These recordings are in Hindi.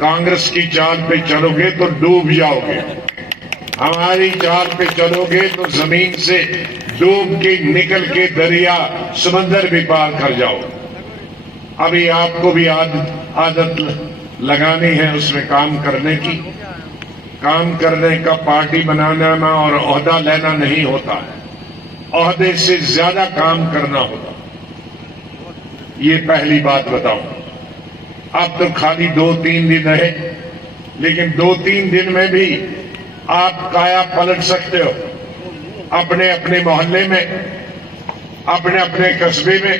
कांग्रेस की चाल पे चलोगे तो डूब जाओगे, हमारी चाल पे चलोगे तो जमीन से डूब के निकल के दरिया समंदर भी पार कर जाओ। अभी आपको भी आदत लगानी है उसमें काम करने की। काम करने का पार्टी बनाना और ओहदा लेना नहीं होता है, ओहदे से ज्यादा काम करना होता। ये पहली बात बताऊं। अब तो खाली 2-3 दिन रहे, लेकिन 2-3 दिन में भी आप काया पलट सकते हो। अपने अपने मोहल्ले में, अपने अपने कस्बे में,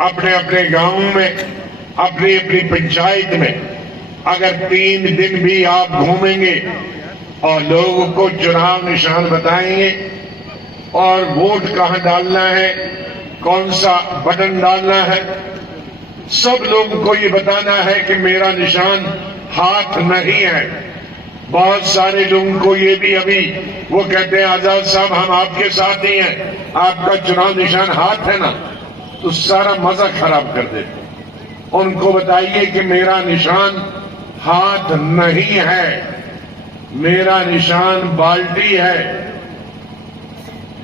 अपने अपने गांव में, अपनी अपनी पंचायत में अगर 3 दिन भी आप घूमेंगे और लोगों को चुनाव निशान बताएंगे और वोट कहां डालना है, कौन सा बटन डालना है, सब लोगों को ये बताना है कि मेरा निशान हाथ नहीं है। बहुत सारे लोगों को ये भी अभी वो कहते हैं आजाद साहब हम आपके साथ ही हैं, आपका चुनाव निशान हाथ है ना, तो सारा मजा खराब कर देते। उनको बताइए कि मेरा निशान हाथ नहीं है, मेरा निशान बाल्टी है।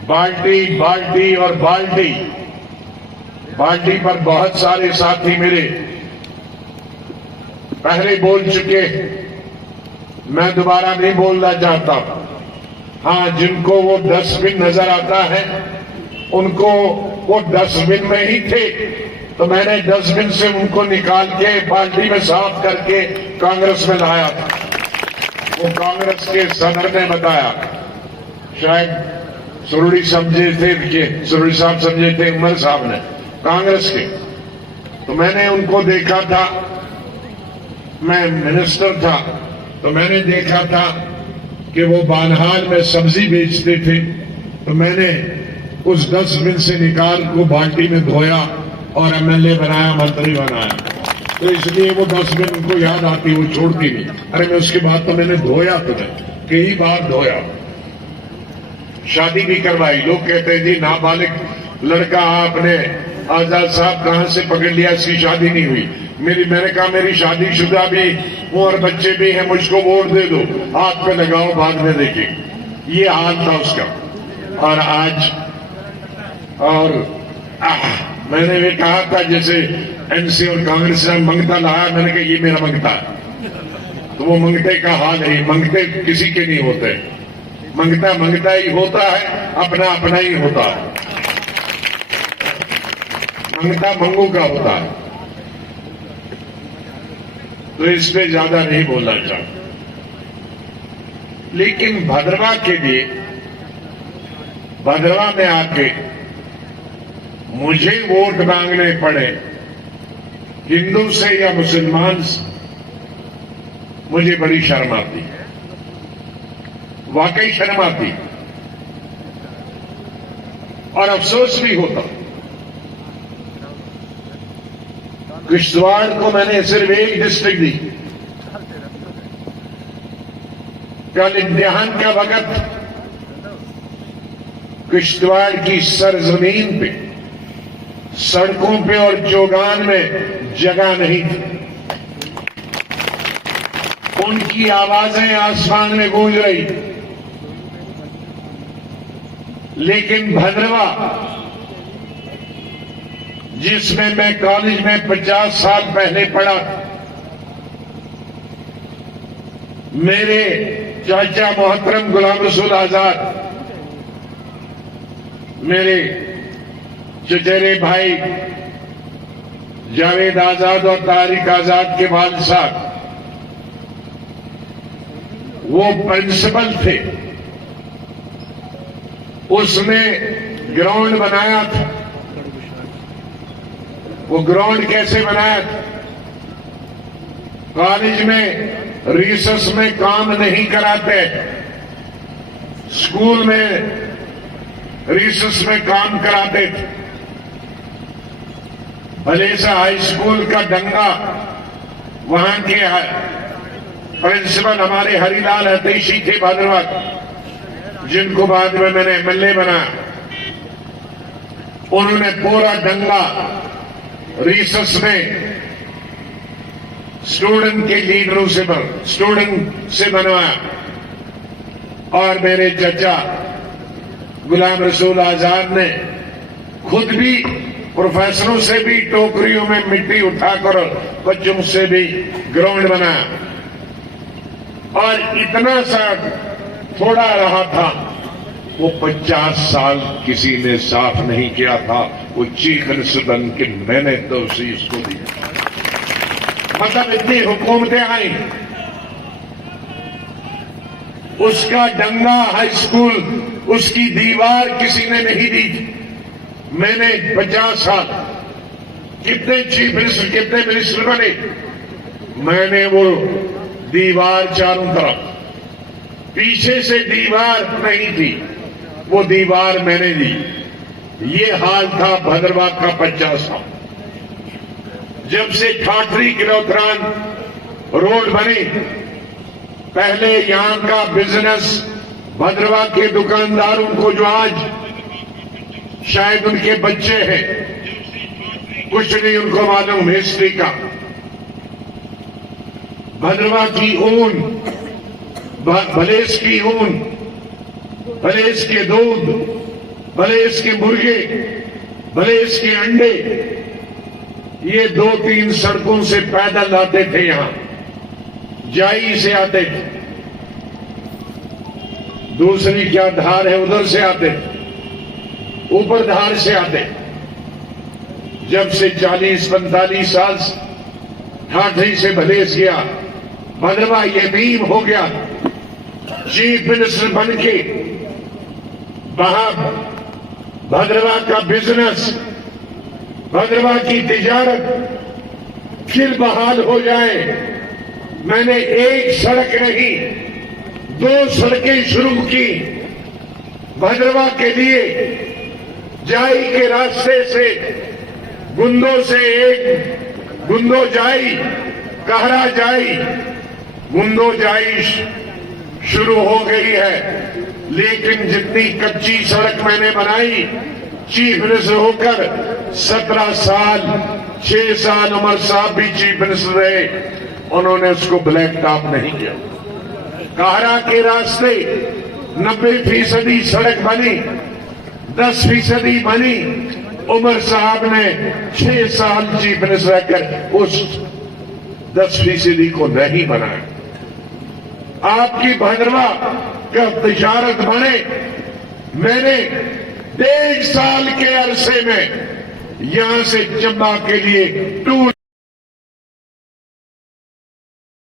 बाल्टी बाल्टी और बाल्टी। बाल्टी पर बहुत सारे साथी मेरे पहले बोल चुके, मैं दोबारा नहीं बोलना चाहता। हाँ, जिनको वो डस्टबिन नजर आता है उनको वो डस्टबिन में ही थे, तो मैंने डस्टबिन से उनको निकाल के बाल्टी में साफ करके कांग्रेस में लाया था। वो कांग्रेस के सदर ने बताया, शायद सुरुड़ी समझे थे कि सुरुड़ी साहब समझे थे उमर साहब ने, कांग्रेस के। तो मैंने उनको देखा था, मैं मिनिस्टर था, तो मैंने देखा था कि वो बानहाल में सब्जी बेचते थे, तो मैंने उस डस्टबिन से निकाल को बाल्टी में धोया और एमएलए बनाया, मंत्री बनाया। तो इसलिए वो डस्टबिन उनको याद आती, वो छोड़ती नहीं। अरे मैं उसके बाद तो मैंने धोया, तुम्हें कई बार धोया, शादी भी करवाई। लोग कहते हैं जी नाबालिग लड़का आपने आजाद साहब कहां से पकड़ लिया, इसकी शादी नहीं हुई। मैंने कहा मेरी शादीशुदा भी हूं और बच्चे भी हैं, मुझको वोट दे दो, हाथ पे लगाओ, बाद में देखें। ये हाल था उसका। और आज मैंने भी कहा था जैसे एनसी और कांग्रेस ने मंगता लाया, मैंने कहा ये मेरा मंगता है। तो वो मंगते का हाल है, मंगते किसी के नहीं होते, मंगता मंगता ही होता है, अपना अपना ही होता है, मंगता मंगू का होता है। तो इस पे ज्यादा नहीं बोलना चाहता। लेकिन भद्रवा के लिए, भद्रवा में आके मुझे वोट मांगने पड़े हिंदू से या मुसलमान से, मुझे बड़ी शर्म आती है, वाकई शर्म आती और अफसोस भी होता। किश्तवाड़ को मैंने सिर्फ एक डिस्ट्रिक्ट दी। कल इम्तिहान का वक्त किश्तवाड़ की सरजमीन पे, सड़कों पे और चौगान में जगह नहीं थी। उनकी आवाजें आसमान में गूंज रही। लेकिन भद्रवा, जिसमें मैं कॉलेज में 50 साल पहले पढ़ा, मेरे चाचा मोहतरम गुलाम रसूल आजाद, मेरे चचेरे भाई जावेद आजाद और तारिक आजाद के वालिद साहब, वो प्रिंसिपल थे। उसने ग्राउंड बनाया था। वो ग्राउंड कैसे बनाया था? कॉलेज में रिसर्च में काम नहीं कराते, स्कूल में रिसर्च में काम कराते थे। भले से हाई स्कूल का दंगा, वहां के प्रिंसिपल हमारे हरिलाल हतेशी थे भद्रवा, जिनको बाद में मैंने एमएलए बनाया। उन्होंने पूरा दंगा रिसर्च में स्टूडेंट के लीडरों से स्टूडेंट से बनवाया। और मेरे चचा गुलाम रसूल आजाद ने खुद भी प्रोफेसरों से भी टोकरियों में मिट्टी उठाकर बच्चों से भी ग्राउंड बनाया। और इतना सा थोड़ा रहा था, वो 50 साल किसी ने साफ नहीं किया था। वो चीफ मिनिस्टर बन के मैंने तो उसे इसको दिया। मतलब इतनी हुकूमतें आई। उसका डंगा हाई स्कूल, उसकी दीवार किसी ने नहीं दी। मैंने 50 साल, कितने चीफ मिनिस्टर, कितने मिनिस्टर बने, मैंने वो दीवार चारों तरफ, पीछे से दीवार नहीं थी, वो दीवार मैंने दी। ये हाल था भद्रवाह का 50 साल। जब से ठाठरी किलोत्रान रोड बनी, पहले यहां का बिजनेस भद्रवाह के दुकानदारों को, जो आज शायद उनके बच्चे हैं, कुछ नहीं उनको मालूम हिस्ट्री का। भद्रवाह की ऊन, भले इसकी ऊन, भले इसके दूध, भले इसके मुर्गे, भले इसके अंडे, ये 2-3 सड़कों से पैदल आते थे। यहां जाई से आते थे, दूसरी क्या धार है उधर से आते, ऊपर धार से आते। जब से 40-45 साल ठाठरी से भलेस गया, भद्रवाह यतीम हो गया। चीफ मिनिस्टर बन के वहां भद्रवाह का बिजनेस, भद्रवाह की तिजारत फिर बहाल हो जाए। मैंने एक सड़क नहीं, 2 सड़कें शुरू की भद्रवाह के लिए। जाई के रास्ते से, गुंदो से एक गुंदो जाई, कहरा जाई, गुंदो जाई शुरू हो गई है। लेकिन जितनी कच्ची सड़क मैंने बनाई, चीफ मिनिस्टर होकर 17 साल, 6 साल उमर साहब भी चीफ मिनिस्टर रहे, उन्होंने उसको ब्लैक टॉप नहीं किया। कहरा के रास्ते 90% सड़क बनी, 10% बनी। उमर साहब ने 6 साल चीफ मिनिस्टर रहकर उस 10% को नहीं बनाया। आपकी भद्रवाह का तिजारत बने। मैंने 1.5 साल के अरसे में यहां से चंबा के लिए 2